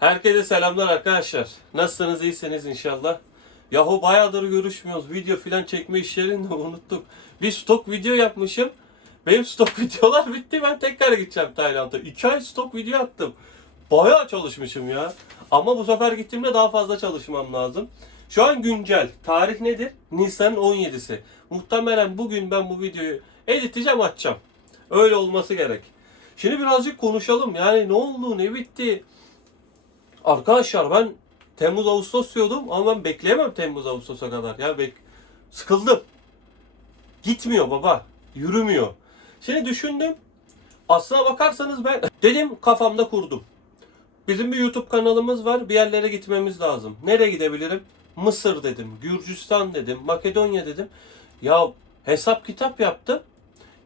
Herkese selamlar arkadaşlar. Nasılsınız? iyisiniz inşallah. Yahu bayağıdır görüşmüyoruz. Video filan çekme işlerini unuttuk. Bir stok video yapmışım. Benim stok videolar bitti. Ben tekrar gideceğim Tayland'a. 2 ay stok video attım. Bayağı çalışmışım ya. Ama bu sefer gittiğimde daha fazla çalışmam lazım. Şu an güncel. Tarih nedir? Nisan'ın 17'si. Muhtemelen bugün ben bu videoyu editleyeceğim atacağım. Öyle olması gerek. Şimdi birazcık konuşalım. Yani ne oldu, ne bitti? Arkadaşlar ben Temmuz Ağustos diyordum ama ben bekleyemem Temmuz Ağustos'a kadar. Ya bek sıkıldım. Gitmiyor baba. Yürümüyor. Şimdi düşündüm. Aslına bakarsanız ben dedim kafamda kurdum. Bizim bir YouTube kanalımız var. Bir yerlere gitmemiz lazım. Nereye gidebilirim? Mısır dedim. Gürcistan dedim. Makedonya dedim. Ya hesap kitap yaptım.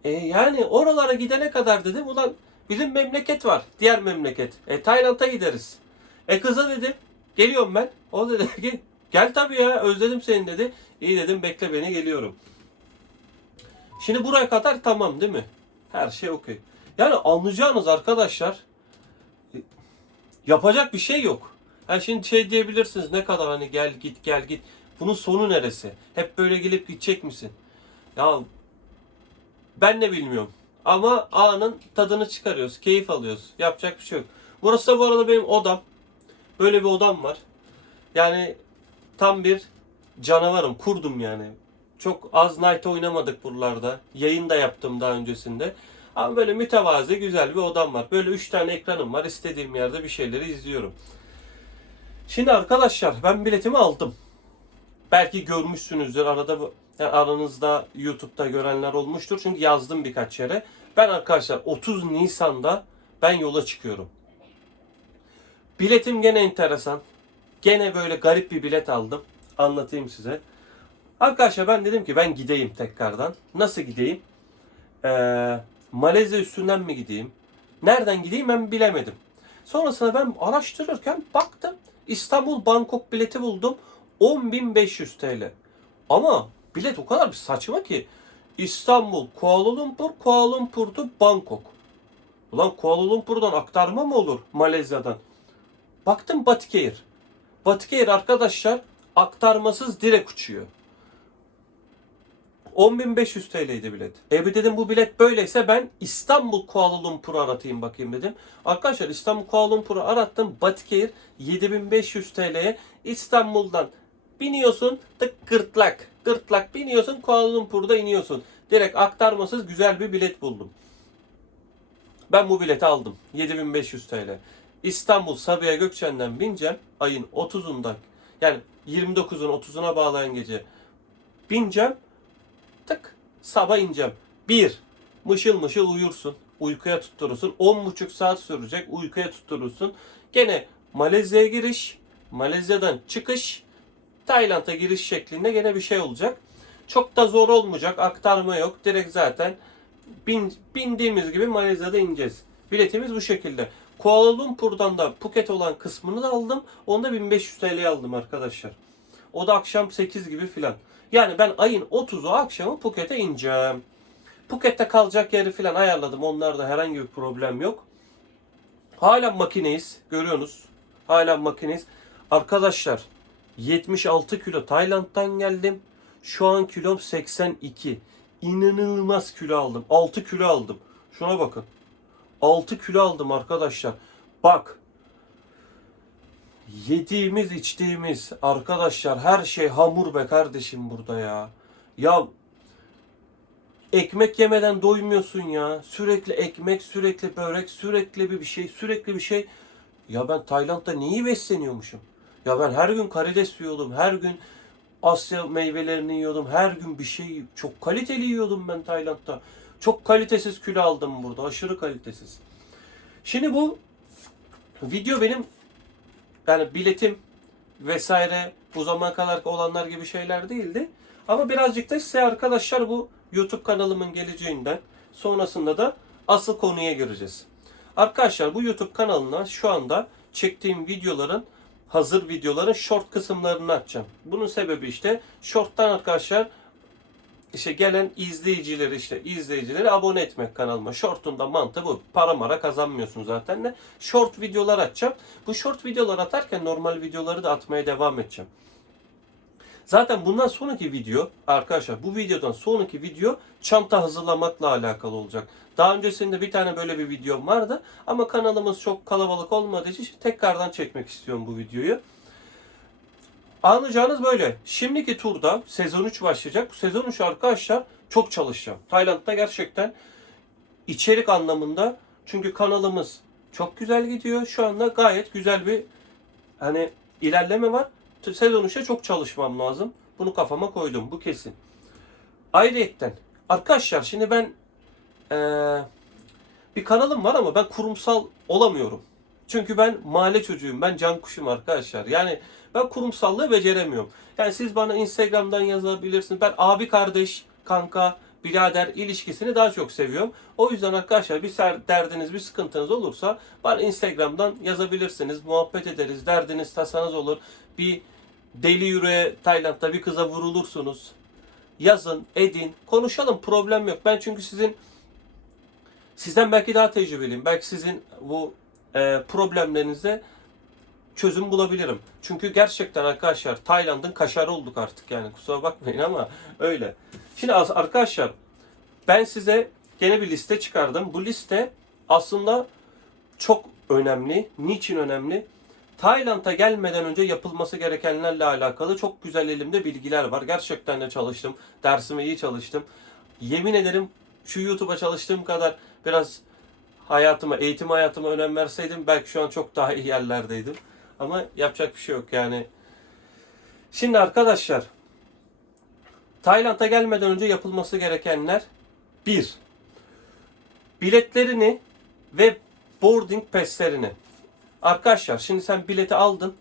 E yani oralara gidene kadar dedim ulan bizim memleket var. Diğer memleket. E Tayland'a gideriz. E kıza dedim geliyorum ben. O dedi ki gel tabii ya özledim seni dedi. İyi dedim bekle beni geliyorum. Şimdi buraya kadar tamam değil mi? Her şey okey. Yani anlayacağınız arkadaşlar e, yapacak bir şey yok. Yani şimdi şey diyebilirsiniz ne kadar hani gel git gel git. Bunun sonu neresi? Hep böyle gelip gidecek misin? Ya ben de bilmiyorum. Ama anın tadını çıkarıyoruz. Keyif alıyoruz. Yapacak bir şey yok. Burası da bu arada benim odam. Böyle bir odam var. Yani tam bir canavarım. Kurdum yani. Çok az night oynamadık buralarda. Yayın da yaptım daha öncesinde. Ama böyle mütevazi güzel bir odam var. Böyle 3 tane ekranım var. İstediğim yerde bir şeyleri izliyorum. Şimdi arkadaşlar ben biletimi aldım. Belki görmüşsünüzdür arada yani aranızda YouTube'da görenler olmuştur. Çünkü yazdım birkaç yere. Ben arkadaşlar 30 Nisan'da ben yola çıkıyorum. Biletim gene enteresan. Gene böyle garip bir bilet aldım. Anlatayım size. Arkadaşlar ben dedim ki ben gideyim tekrardan. Nasıl gideyim? Ee, Malezya üstünden mi gideyim? Nereden gideyim ben bilemedim. Sonrasında ben araştırırken baktım. İstanbul Bangkok bileti buldum. 10.500 TL. Ama bilet o kadar bir saçma ki. İstanbul, Kuala Lumpur, Kuala Lumpur Bangkok. Ulan Kuala Lumpur'dan aktarma mı olur Malezya'dan? Baktım Batik Air. Batik Air arkadaşlar aktarmasız direkt uçuyor. 10.500 TL'ydi bilet. E dedim bu bilet böyleyse ben İstanbul Kuala Lumpur'u aratayım bakayım dedim. Arkadaşlar İstanbul Kuala Lumpur'u arattım. Batik Air 7500 TL'ye İstanbul'dan biniyorsun tık gırtlak. Gırtlak biniyorsun Kuala Lumpur'da iniyorsun. Direkt aktarmasız güzel bir bilet buldum. Ben bu bileti aldım. 7500 TL. İstanbul Sabiha Gökçen'den bineceğim. Ayın 30'undan yani 29'un 30'una bağlayan gece bineceğim. Tık sabah ineceğim. Bir, mışıl mışıl uyursun. Uykuya tutturursun. 10,5 saat sürecek. Uykuya tutturursun. Gene Malezya'ya giriş, Malezya'dan çıkış, Tayland'a giriş şeklinde gene bir şey olacak. Çok da zor olmayacak. Aktarma yok. Direkt zaten bin, bindiğimiz gibi Malezya'da ineceğiz. Biletimiz bu şekilde. Kuala Lumpur'dan da Phuket olan kısmını da aldım. Onu da 1500 TL'ye aldım arkadaşlar. O da akşam 8 gibi filan. Yani ben ayın 30'u akşamı Phuket'e ineceğim. Phuket'te kalacak yeri filan ayarladım. Onlarda herhangi bir problem yok. Hala makineyiz. Görüyorsunuz. Hala makineyiz. Arkadaşlar 76 kilo Tayland'dan geldim. Şu an kilom 82. İnanılmaz kilo aldım. 6 kilo aldım. Şuna bakın. 6 kilo aldım arkadaşlar. Bak. Yediğimiz içtiğimiz arkadaşlar her şey hamur be kardeşim burada ya. Ya ekmek yemeden doymuyorsun ya. Sürekli ekmek, sürekli börek, sürekli bir şey, sürekli bir şey. Ya ben Tayland'da neyi besleniyormuşum? Ya ben her gün karides yiyordum. Her gün Asya meyvelerini yiyordum. Her gün bir şey çok kaliteli yiyordum ben Tayland'da. Çok kalitesiz kilo aldım burada. Aşırı kalitesiz. Şimdi bu video benim yani biletim vesaire bu zamana kadar olanlar gibi şeyler değildi. Ama birazcık da size arkadaşlar bu YouTube kanalımın geleceğinden sonrasında da asıl konuya gireceğiz. Arkadaşlar bu YouTube kanalına şu anda çektiğim videoların hazır videoların short kısımlarını açacağım. Bunun sebebi işte short'tan arkadaşlar işte gelen izleyicileri işte izleyicileri abone etmek kanalıma. Short'un da mantığı bu. Para mara kazanmıyorsun zaten de. Short videolar atacağım. Bu short videolar atarken normal videoları da atmaya devam edeceğim. Zaten bundan sonraki video arkadaşlar bu videodan sonraki video çanta hazırlamakla alakalı olacak. Daha öncesinde bir tane böyle bir videom vardı ama kanalımız çok kalabalık olmadığı için tekrardan çekmek istiyorum bu videoyu. Anlayacağınız böyle. Şimdiki turda sezon 3 başlayacak. Bu sezon 3 arkadaşlar çok çalışacağım. Tayland'da gerçekten içerik anlamında çünkü kanalımız çok güzel gidiyor. Şu anda gayet güzel bir hani ilerleme var. Sezon 3'e çok çalışmam lazım. Bunu kafama koydum. Bu kesin. Ayrıyetten arkadaşlar şimdi ben eee, bir kanalım var ama ben kurumsal olamıyorum. Çünkü ben mahalle çocuğuyum. Ben can kuşum arkadaşlar. Yani ben kurumsallığı beceremiyorum. Yani siz bana Instagram'dan yazabilirsiniz. Ben abi kardeş, kanka, birader ilişkisini daha çok seviyorum. O yüzden arkadaşlar bir derdiniz, bir sıkıntınız olursa bana Instagram'dan yazabilirsiniz. Muhabbet ederiz. Derdiniz, tasanız olur. Bir deli yüreğe Tayland'da bir kıza vurulursunuz. Yazın, edin, konuşalım. Problem yok. Ben çünkü sizin sizden belki daha tecrübeliyim. Belki sizin bu e, problemlerinize çözüm bulabilirim. Çünkü gerçekten arkadaşlar Tayland'ın kaşarı olduk artık yani kusura bakmayın ama öyle. Şimdi arkadaşlar ben size gene bir liste çıkardım. Bu liste aslında çok önemli. Niçin önemli? Tayland'a gelmeden önce yapılması gerekenlerle alakalı çok güzel elimde bilgiler var. Gerçekten de çalıştım. Dersime iyi çalıştım. Yemin ederim şu YouTube'a çalıştığım kadar biraz hayatıma, eğitim hayatıma önem verseydim belki şu an çok daha iyi yerlerdeydim. Ama yapacak bir şey yok yani. Şimdi arkadaşlar Tayland'a gelmeden önce yapılması gerekenler 1. Biletlerini ve boarding pass'lerini. Arkadaşlar şimdi sen bileti aldın.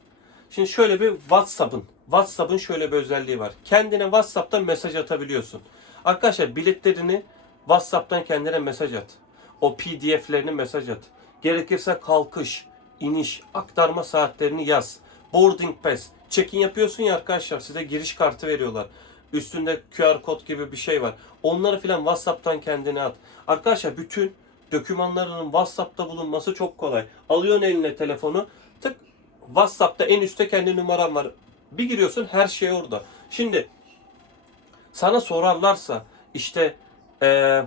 Şimdi şöyle bir WhatsApp'ın WhatsApp'ın şöyle bir özelliği var. Kendine WhatsApp'tan mesaj atabiliyorsun. Arkadaşlar biletlerini WhatsApp'tan kendine mesaj at. O PDF'lerini mesaj at. Gerekirse kalkış, iniş, aktarma saatlerini yaz. Boarding pass. Check-in yapıyorsun ya arkadaşlar size giriş kartı veriyorlar. Üstünde QR kod gibi bir şey var. Onları filan WhatsApp'tan kendine at. Arkadaşlar bütün dokümanlarının WhatsApp'ta bulunması çok kolay. Alıyorsun eline telefonu. Tık WhatsApp'ta en üstte kendi numaran var. Bir giriyorsun her şey orada. Şimdi sana sorarlarsa işte eee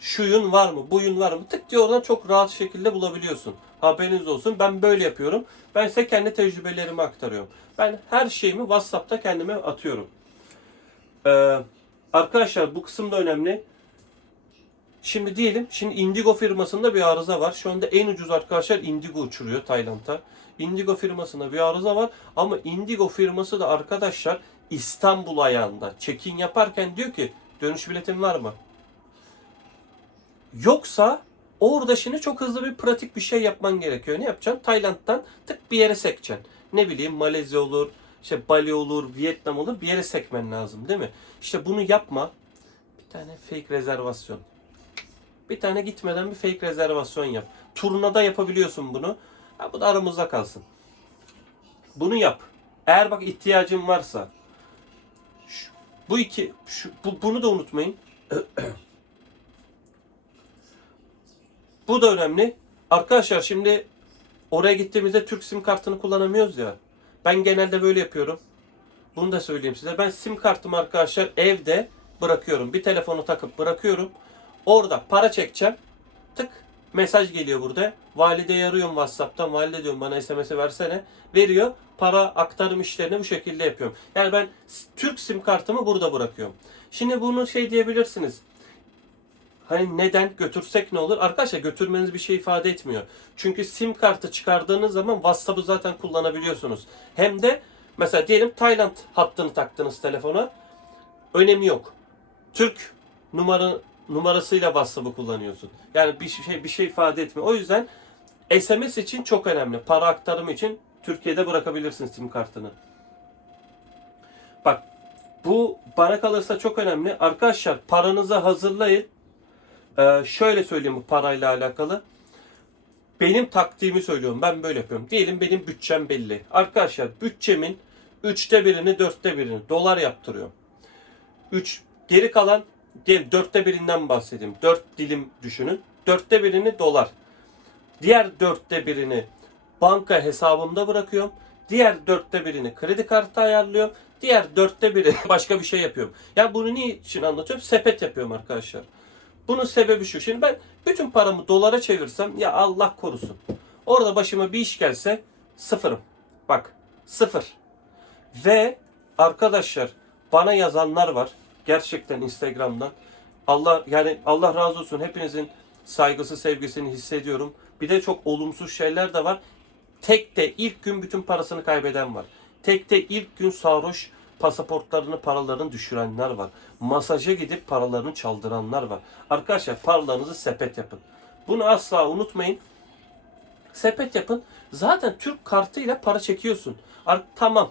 şuyun var mı, buyun var mı? Tık diye oradan çok rahat şekilde bulabiliyorsun. Haberiniz olsun. Ben böyle yapıyorum. Ben size kendi tecrübelerimi aktarıyorum. Ben her şeyimi WhatsApp'ta kendime atıyorum. Ee, arkadaşlar bu kısım da önemli. Şimdi diyelim, şimdi Indigo firmasında bir arıza var. Şu anda en ucuz arkadaşlar Indigo uçuruyor Tayland'a. Indigo firmasında bir arıza var. Ama Indigo firması da arkadaşlar İstanbul ayağında. Check-in yaparken diyor ki dönüş biletin var mı? Yoksa orada şimdi çok hızlı bir pratik bir şey yapman gerekiyor. Ne yapacaksın? Tayland'dan tık bir yere sekeceksin. Ne bileyim Malezya olur, işte Bali olur, Vietnam olur bir yere sekmen lazım değil mi? İşte bunu yapma. Bir tane fake rezervasyon. Bir tane gitmeden bir fake rezervasyon yap. Turnada yapabiliyorsun bunu. Ha, bu da aramızda kalsın. Bunu yap. Eğer bak ihtiyacın varsa şu- bu iki şu, bu, bunu da unutmayın. Bu da önemli. Arkadaşlar şimdi oraya gittiğimizde Türk sim kartını kullanamıyoruz ya. Ben genelde böyle yapıyorum. Bunu da söyleyeyim size. Ben sim kartımı arkadaşlar evde bırakıyorum. Bir telefonu takıp bırakıyorum. Orada para çekeceğim. Tık mesaj geliyor burada. Valide arıyorum WhatsApp'tan. Valide diyorum bana SMS'i versene. Veriyor. Para aktarım işlerini bu şekilde yapıyorum. Yani ben Türk sim kartımı burada bırakıyorum. Şimdi bunu şey diyebilirsiniz. Hani neden götürsek ne olur? Arkadaşlar götürmeniz bir şey ifade etmiyor. Çünkü sim kartı çıkardığınız zaman WhatsApp'ı zaten kullanabiliyorsunuz. Hem de mesela diyelim Tayland hattını taktınız telefona. Önemi yok. Türk numara numarasıyla WhatsApp'ı kullanıyorsun. Yani bir şey bir şey ifade etmiyor. O yüzden SMS için çok önemli. Para aktarımı için Türkiye'de bırakabilirsin sim kartını. Bak bu bana kalırsa çok önemli. Arkadaşlar paranızı hazırlayın. Ee, şöyle söyleyeyim bu parayla alakalı. Benim taktiğimi söylüyorum. Ben böyle yapıyorum. Diyelim benim bütçem belli. Arkadaşlar bütçemin üçte birini, dörtte birini dolar yaptırıyorum. 3 Geri kalan gel dörtte birinden bahsedeyim. Dört dilim düşünün. Dörtte birini dolar. Diğer dörtte birini banka hesabımda bırakıyorum. Diğer dörtte birini kredi kartı ayarlıyorum. Diğer dörtte biri başka bir şey yapıyorum. Ya bunu niçin anlatıyorum? Sepet yapıyorum arkadaşlar. Bunun sebebi şu. Şimdi ben bütün paramı dolara çevirsem ya Allah korusun. Orada başıma bir iş gelse sıfırım. Bak sıfır. Ve arkadaşlar bana yazanlar var. Gerçekten Instagram'dan. Allah yani Allah razı olsun hepinizin saygısı sevgisini hissediyorum. Bir de çok olumsuz şeyler de var. Tekte ilk gün bütün parasını kaybeden var. Tekte ilk gün sarhoş pasaportlarını paralarını düşürenler var. Masaja gidip paralarını çaldıranlar var. Arkadaşlar paralarınızı sepet yapın. Bunu asla unutmayın. Sepet yapın. Zaten Türk kartıyla para çekiyorsun. Ar- tamam.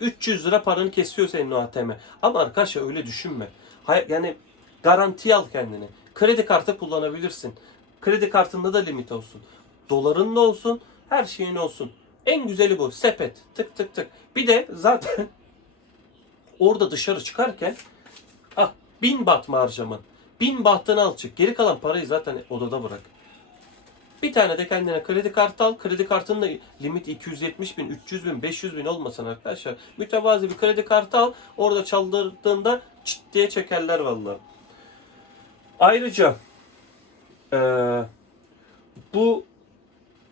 300 lira paranı kesiyor senin o ATM. Ama arkadaşlar öyle düşünme. Hay- yani garanti al kendini. Kredi kartı kullanabilirsin. Kredi kartında da limit olsun. Doların da olsun. Her şeyin olsun. En güzeli bu. Sepet. Tık tık tık. Bir de zaten orada dışarı çıkarken ah bin bat mı harcaman? Bin bahtını al çık. Geri kalan parayı zaten odada bırak. Bir tane de kendine kredi kartı al. Kredi kartının da limit 270 bin, 300 bin, 500 bin olmasın arkadaşlar. Mütevazi bir kredi kartı al. Orada çaldırdığında çıt diye çekerler vallahi. Ayrıca eee, bu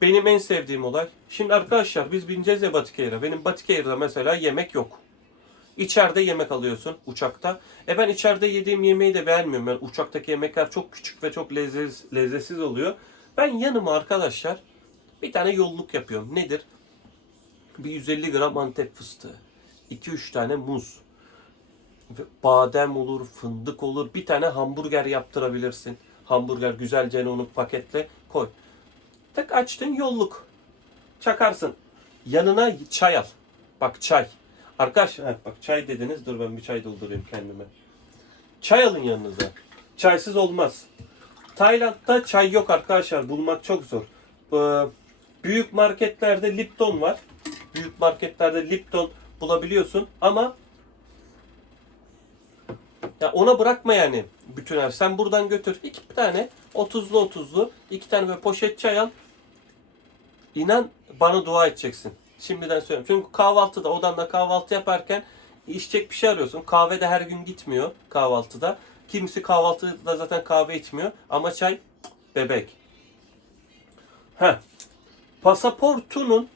benim en sevdiğim olay. Şimdi arkadaşlar biz bineceğiz ya Batıkehir'e. Benim Batıkehir'de mesela yemek yok. İçeride yemek alıyorsun uçakta. E ben içeride yediğim yemeği de beğenmiyorum. Ben uçaktaki yemekler çok küçük ve çok lezzet, lezzetsiz oluyor. Ben yanıma arkadaşlar bir tane yolluk yapıyorum. Nedir? Bir 150 gram antep fıstığı. 2-3 tane muz. Badem olur, fındık olur. Bir tane hamburger yaptırabilirsin. Hamburger güzelce onu paketle koy. Tık açtın yolluk. Çakarsın. Yanına çay al. Bak çay. Arkadaşlar heh, bak çay dediniz. Dur ben bir çay doldurayım kendime. Çay alın yanınıza. Çaysız olmaz. Tayland'da çay yok arkadaşlar. Bulmak çok zor. Ee, büyük marketlerde Lipton var. Büyük marketlerde Lipton bulabiliyorsun ama ya ona bırakma yani bütün her. Sen buradan götür. iki tane 30'lu 30'lu iki tane böyle poşet çay al. İnan bana dua edeceksin. Şimdiden söylüyorum. Çünkü kahvaltıda odanda kahvaltı yaparken içecek bir şey arıyorsun. Kahve de her gün gitmiyor kahvaltıda. Kimisi kahvaltıda zaten kahve içmiyor. Ama çay bebek. Heh. Pasaportunun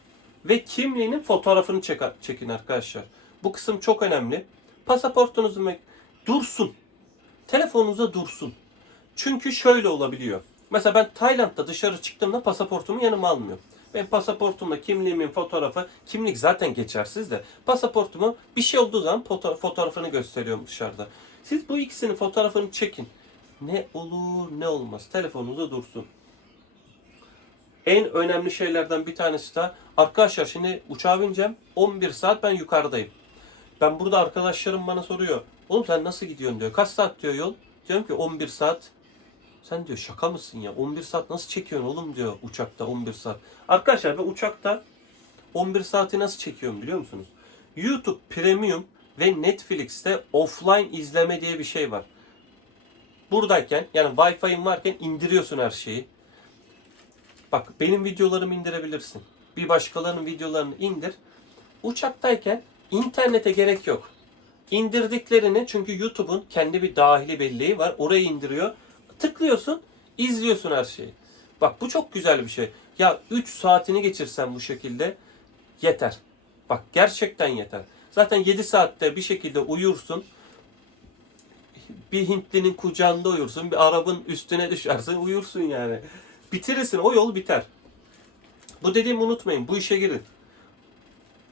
ve kimliğinin fotoğrafını çek çekin arkadaşlar. Bu kısım çok önemli. Pasaportunuzun ve- dursun. Telefonunuza dursun. Çünkü şöyle olabiliyor. Mesela ben Tayland'da dışarı çıktığımda pasaportumu yanıma almıyorum. Ben pasaportumla kimliğimin fotoğrafı, kimlik zaten geçersiz de pasaportumu bir şey olduğu zaman foto- fotoğrafını gösteriyorum dışarıda. Siz bu ikisinin fotoğrafını çekin. Ne olur ne olmaz. Telefonunuzda dursun. En önemli şeylerden bir tanesi de arkadaşlar şimdi uçağa bineceğim. 11 saat ben yukarıdayım. Ben burada arkadaşlarım bana soruyor. Oğlum sen nasıl gidiyorsun diyor. Kaç saat diyor yol? Diyorum ki 11 saat. Sen diyor şaka mısın ya? 11 saat nasıl çekiyorsun oğlum diyor uçakta 11 saat. Arkadaşlar ben uçakta 11 saati nasıl çekiyorum biliyor musunuz? YouTube Premium ve Netflix'te offline izleme diye bir şey var. Buradayken yani Wi-Fi'in varken indiriyorsun her şeyi. Bak benim videolarımı indirebilirsin. Bir başkalarının videolarını indir. Uçaktayken internete gerek yok. İndirdiklerini çünkü YouTube'un kendi bir dahili belleği var. Oraya indiriyor. Tıklıyorsun, izliyorsun her şeyi. Bak bu çok güzel bir şey. Ya 3 saatini geçirsen bu şekilde yeter. Bak gerçekten yeter. Zaten 7 saatte bir şekilde uyursun. Bir Hintlinin kucağında uyursun. Bir Arap'ın üstüne düşersin. Uyursun yani. Bitirirsin. O yol biter. Bu dediğimi unutmayın. Bu işe girin.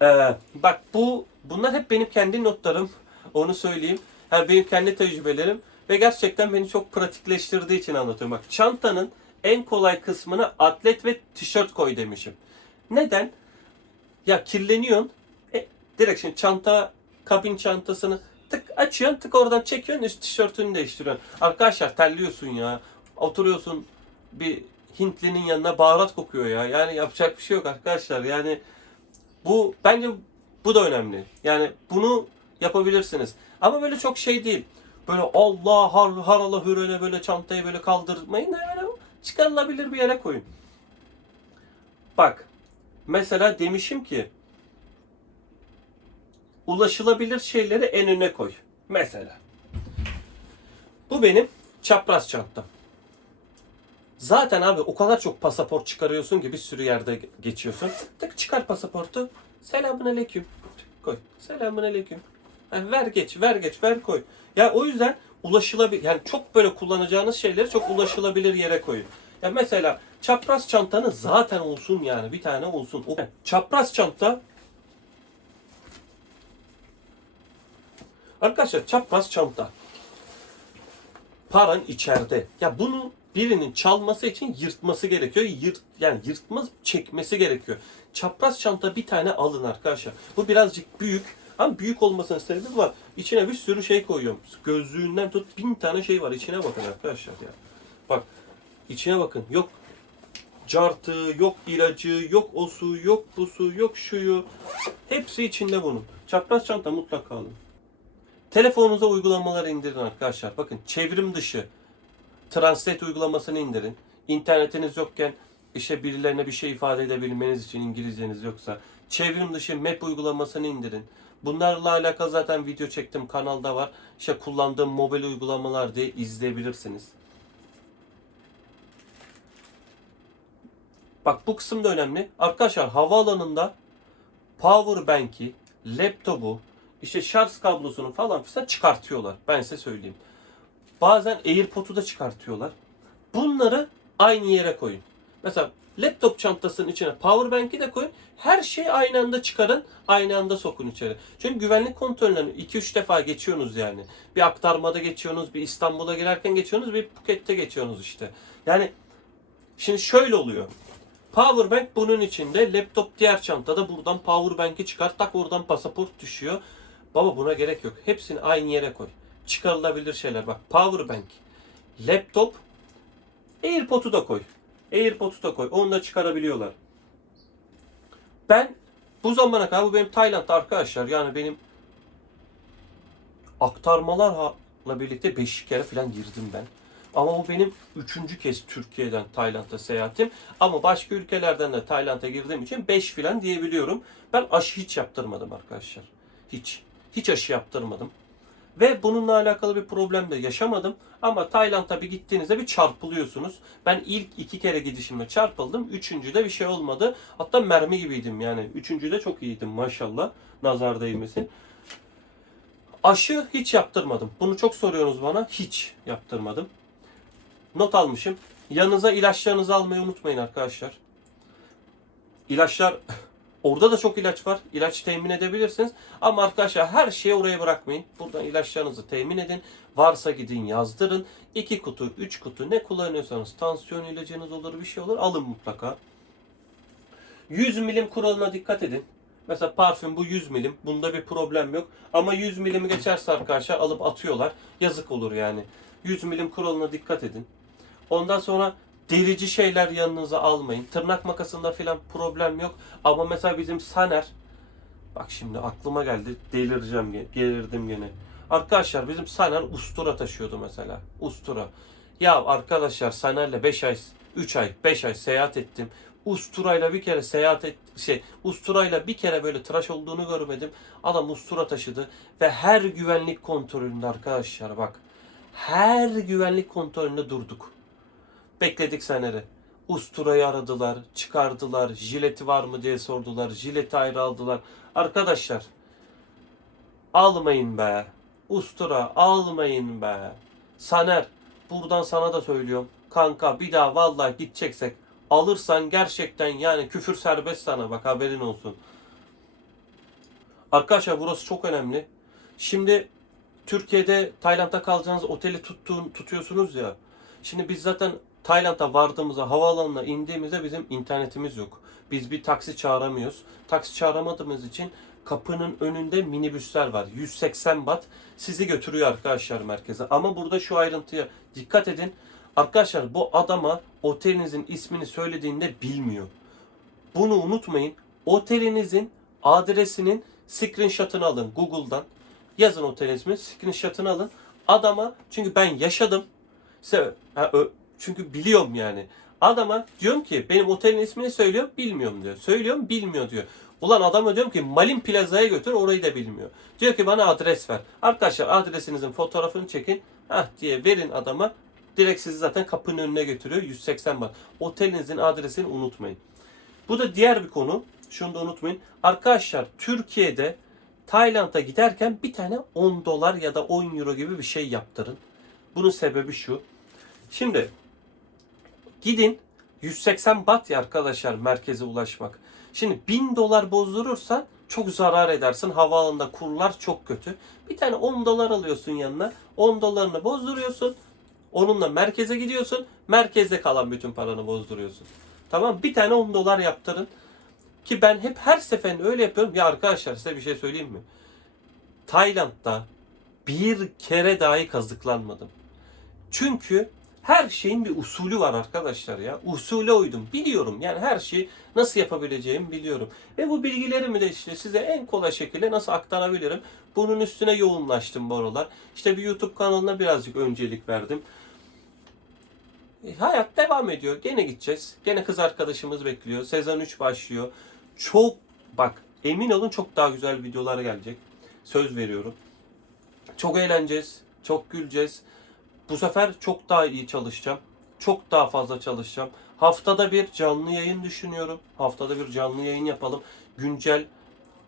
Ee, bak bu bunlar hep benim kendi notlarım. Onu söyleyeyim. Her benim kendi tecrübelerim ve gerçekten beni çok pratikleştirdiği için anlatıyorum. Bak çantanın en kolay kısmına atlet ve tişört koy demişim. Neden? Ya kirleniyorsun. E, direkt şimdi çanta, kabin çantasını tık açıyorsun, tık oradan çekiyorsun, üst tişörtünü değiştiriyorsun. Arkadaşlar terliyorsun ya. Oturuyorsun bir Hintlinin yanına baharat kokuyor ya. Yani yapacak bir şey yok arkadaşlar. Yani bu bence bu da önemli. Yani bunu yapabilirsiniz. Ama böyle çok şey değil. Böyle Allah har harala hürene böyle çantayı böyle kaldırmayın da böyle çıkarılabilir bir yere koyun. Bak mesela demişim ki ulaşılabilir şeyleri en öne koy. Mesela bu benim çapraz çantam. Zaten abi o kadar çok pasaport çıkarıyorsun ki bir sürü yerde geçiyorsun. Tık çıkar pasaportu. Selamun aleyküm. Koy. Selamun aleyküm. Ha, ver geç, ver geç, ver koy. Ya o yüzden ulaşılabilir, yani çok böyle kullanacağınız şeyleri çok ulaşılabilir yere koyun. Ya mesela çapraz çantanız zaten olsun yani bir tane olsun. O çapraz çanta Arkadaşlar çapraz çanta. Paran içeride. Ya bunu birinin çalması için yırtması gerekiyor. Yırt, yani yırtmaz çekmesi gerekiyor. Çapraz çanta bir tane alın arkadaşlar. Bu birazcık büyük. Ama büyük olmasının sebebi var. İçine bir sürü şey koyuyorum. Gözlüğünden tut bin tane şey var. İçine bakın arkadaşlar ya. Bak içine bakın. Yok cartı, yok ilacı, yok osu, yok busu, yok şuyu. Hepsi içinde bunun. Çapraz çanta mutlaka alın. Telefonunuza uygulamaları indirin arkadaşlar. Bakın çevrim dışı Translate uygulamasını indirin. İnternetiniz yokken işte birilerine bir şey ifade edebilmeniz için İngilizceniz yoksa çevrim dışı map uygulamasını indirin. Bunlarla alakalı zaten video çektim kanalda var. İşte kullandığım mobil uygulamalar diye izleyebilirsiniz. Bak bu kısım da önemli. Arkadaşlar havaalanında power bank'i, laptopu, işte şarj kablosunu falan filan çıkartıyorlar. Ben size söyleyeyim. Bazen AirPod'u da çıkartıyorlar. Bunları aynı yere koyun. Mesela laptop çantasının içine power bank'i de koyun. Her şeyi aynı anda çıkarın, aynı anda sokun içeri. Çünkü güvenlik kontrollerini 2-3 defa geçiyorsunuz yani. Bir aktarmada geçiyorsunuz, bir İstanbul'a girerken geçiyorsunuz, bir Phuket'te geçiyorsunuz işte. Yani şimdi şöyle oluyor. Power bank bunun içinde, laptop diğer çantada buradan power bank'i çıkar, tak oradan pasaport düşüyor. Baba buna gerek yok. Hepsini aynı yere koy. Çıkarılabilir şeyler. Bak power bank, laptop, AirPod'u da koy. AirPod'u da koy. Onu da çıkarabiliyorlar. Ben bu zamana kadar bu benim Tayland'da arkadaşlar yani benim aktarmalarla birlikte 5 kere falan girdim ben. Ama bu benim üçüncü kez Türkiye'den Tayland'a seyahatim. Ama başka ülkelerden de Tayland'a girdiğim için 5 falan diyebiliyorum. Ben aşı hiç yaptırmadım arkadaşlar. Hiç. Hiç aşı yaptırmadım. Ve bununla alakalı bir problem de yaşamadım. Ama Tayland'a bir gittiğinizde bir çarpılıyorsunuz. Ben ilk iki kere gidişimde çarpıldım. Üçüncüde bir şey olmadı. Hatta mermi gibiydim yani. Üçüncüde çok iyiydim maşallah. Nazar değmesin. Aşı hiç yaptırmadım. Bunu çok soruyorsunuz bana. Hiç yaptırmadım. Not almışım. Yanınıza ilaçlarınızı almayı unutmayın arkadaşlar. İlaçlar Orada da çok ilaç var. İlaç temin edebilirsiniz. Ama arkadaşlar her şeyi oraya bırakmayın. Buradan ilaçlarınızı temin edin. Varsa gidin yazdırın. 2 kutu, 3 kutu ne kullanıyorsanız tansiyon ilacınız olur bir şey olur alın mutlaka. 100 milim kuralına dikkat edin. Mesela parfüm bu 100 milim. Bunda bir problem yok. Ama 100 milimi geçerse arkadaşlar alıp atıyorlar. Yazık olur yani. 100 milim kuralına dikkat edin. Ondan sonra derici şeyler yanınıza almayın. Tırnak makasında filan problem yok. Ama mesela bizim Saner bak şimdi aklıma geldi delireceğim gelirdim gene. Arkadaşlar bizim Saner ustura taşıyordu mesela. Ustura. Ya arkadaşlar Saner'le 5 ay, 3 ay, 5 ay seyahat ettim. Usturayla bir kere seyahat et, şey, usturayla bir kere böyle tıraş olduğunu görmedim. Adam ustura taşıdı ve her güvenlik kontrolünde arkadaşlar bak. Her güvenlik kontrolünde durduk. Bekledik seneri. Usturayı aradılar, çıkardılar, jileti var mı diye sordular, jileti ayrı aldılar. Arkadaşlar, almayın be. Ustura almayın be. Saner, buradan sana da söylüyorum. Kanka bir daha vallahi gideceksek alırsan gerçekten yani küfür serbest sana bak haberin olsun. Arkadaşlar burası çok önemli. Şimdi Türkiye'de Tayland'da kalacağınız oteli tuttuğun, tutuyorsunuz ya. Şimdi biz zaten Tayland'a vardığımızda havaalanına indiğimizde bizim internetimiz yok. Biz bir taksi çağıramıyoruz. Taksi çağıramadığımız için kapının önünde minibüsler var. 180 watt sizi götürüyor arkadaşlar merkeze. Ama burada şu ayrıntıya dikkat edin. Arkadaşlar bu adama otelinizin ismini söylediğinde bilmiyor. Bunu unutmayın. Otelinizin adresinin screenshot'ını alın Google'dan. Yazın otelin ismini, screenshot'ını alın. Adama çünkü ben yaşadım. Se- ha, ö- çünkü biliyorum yani. Adama diyorum ki benim otelin ismini söylüyorum bilmiyorum diyor. Söylüyorum bilmiyor diyor. Ulan adama diyorum ki Malin Plaza'ya götür orayı da bilmiyor. Diyor ki bana adres ver. Arkadaşlar adresinizin fotoğrafını çekin. Hah diye verin adama. Direkt sizi zaten kapının önüne götürüyor. 180 bak. Otelinizin adresini unutmayın. Bu da diğer bir konu. Şunu da unutmayın. Arkadaşlar Türkiye'de Tayland'a giderken bir tane 10 dolar ya da 10 euro gibi bir şey yaptırın. Bunun sebebi şu. Şimdi gidin 180 bat ya arkadaşlar merkeze ulaşmak. Şimdi 1000 dolar bozdurursan çok zarar edersin. Havaalanında kurlar çok kötü. Bir tane 10 dolar alıyorsun yanına. 10 dolarını bozduruyorsun. Onunla merkeze gidiyorsun. Merkezde kalan bütün paranı bozduruyorsun. Tamam bir tane 10 dolar yaptırın. Ki ben hep her seferinde öyle yapıyorum. Ya arkadaşlar size bir şey söyleyeyim mi? Tayland'da bir kere dahi kazıklanmadım. Çünkü her şeyin bir usulü var arkadaşlar ya. Usule uydum. Biliyorum yani her şeyi nasıl yapabileceğimi biliyorum. Ve bu bilgilerimi de işte size en kolay şekilde nasıl aktarabilirim. Bunun üstüne yoğunlaştım bu aralar. İşte bir YouTube kanalına birazcık öncelik verdim. E, Hayat devam ediyor. Gene gideceğiz. Gene kız arkadaşımız bekliyor. Sezon 3 başlıyor. Çok bak emin olun çok daha güzel videolar gelecek. Söz veriyorum. Çok eğleneceğiz. Çok güleceğiz. Bu sefer çok daha iyi çalışacağım. Çok daha fazla çalışacağım. Haftada bir canlı yayın düşünüyorum. Haftada bir canlı yayın yapalım. Güncel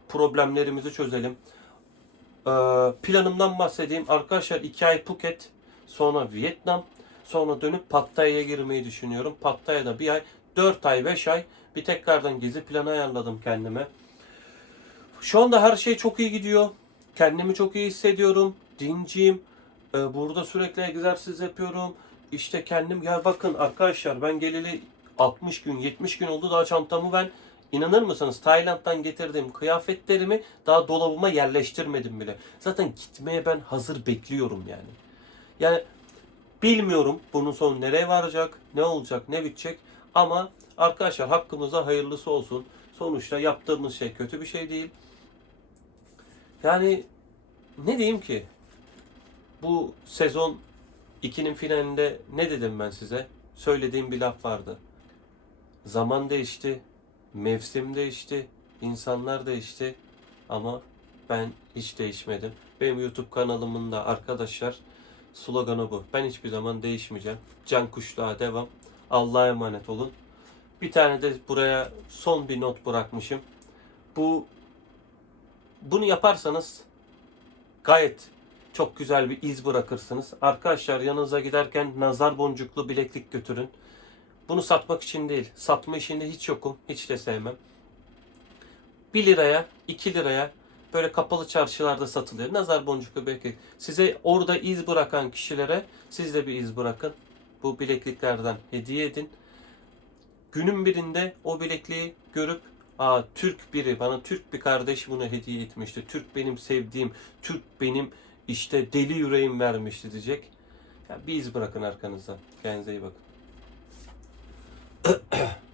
problemlerimizi çözelim. Ee, planımdan bahsedeyim. Arkadaşlar 2 ay Phuket, sonra Vietnam, sonra dönüp Pattaya'ya girmeyi düşünüyorum. Pattaya'da bir ay, 4 ay, 5 ay bir tekrardan gezi planı ayarladım kendime. Şu anda her şey çok iyi gidiyor. Kendimi çok iyi hissediyorum. Dinciyim. Ee, Burada sürekli egzersiz yapıyorum. İşte kendim ya bakın arkadaşlar ben geleli 60 gün 70 gün oldu daha çantamı ben inanır mısınız Tayland'dan getirdiğim kıyafetlerimi daha dolabıma yerleştirmedim bile. Zaten gitmeye ben hazır bekliyorum yani. Yani bilmiyorum bunun sonu nereye varacak, ne olacak, ne bitecek ama arkadaşlar hakkımıza hayırlısı olsun. Sonuçta yaptığımız şey kötü bir şey değil. Yani ne diyeyim ki? Bu sezon 2'nin finalinde ne dedim ben size? Söylediğim bir laf vardı. Zaman değişti, mevsim değişti, insanlar değişti ama ben hiç değişmedim. Benim YouTube kanalımın da arkadaşlar sloganı bu. Ben hiçbir zaman değişmeyeceğim. Can kuşluğa devam. Allah'a emanet olun. Bir tane de buraya son bir not bırakmışım. Bu bunu yaparsanız gayet çok güzel bir iz bırakırsınız. Arkadaşlar yanınıza giderken nazar boncuklu bileklik götürün. Bunu satmak için değil. Satma işinde hiç yokum. Hiç de sevmem. 1 liraya, 2 liraya böyle kapalı çarşılarda satılıyor. Nazar boncuklu bileklik. Size orada iz bırakan kişilere siz de bir iz bırakın. Bu bilekliklerden hediye edin. Günün birinde o bilekliği görüp Aa Türk biri bana Türk bir kardeş bunu hediye etmişti. Türk benim sevdiğim, Türk benim işte deli yüreğim vermişti diyecek. Ya bir iz bırakın arkanızdan. Kendinize iyi bakın.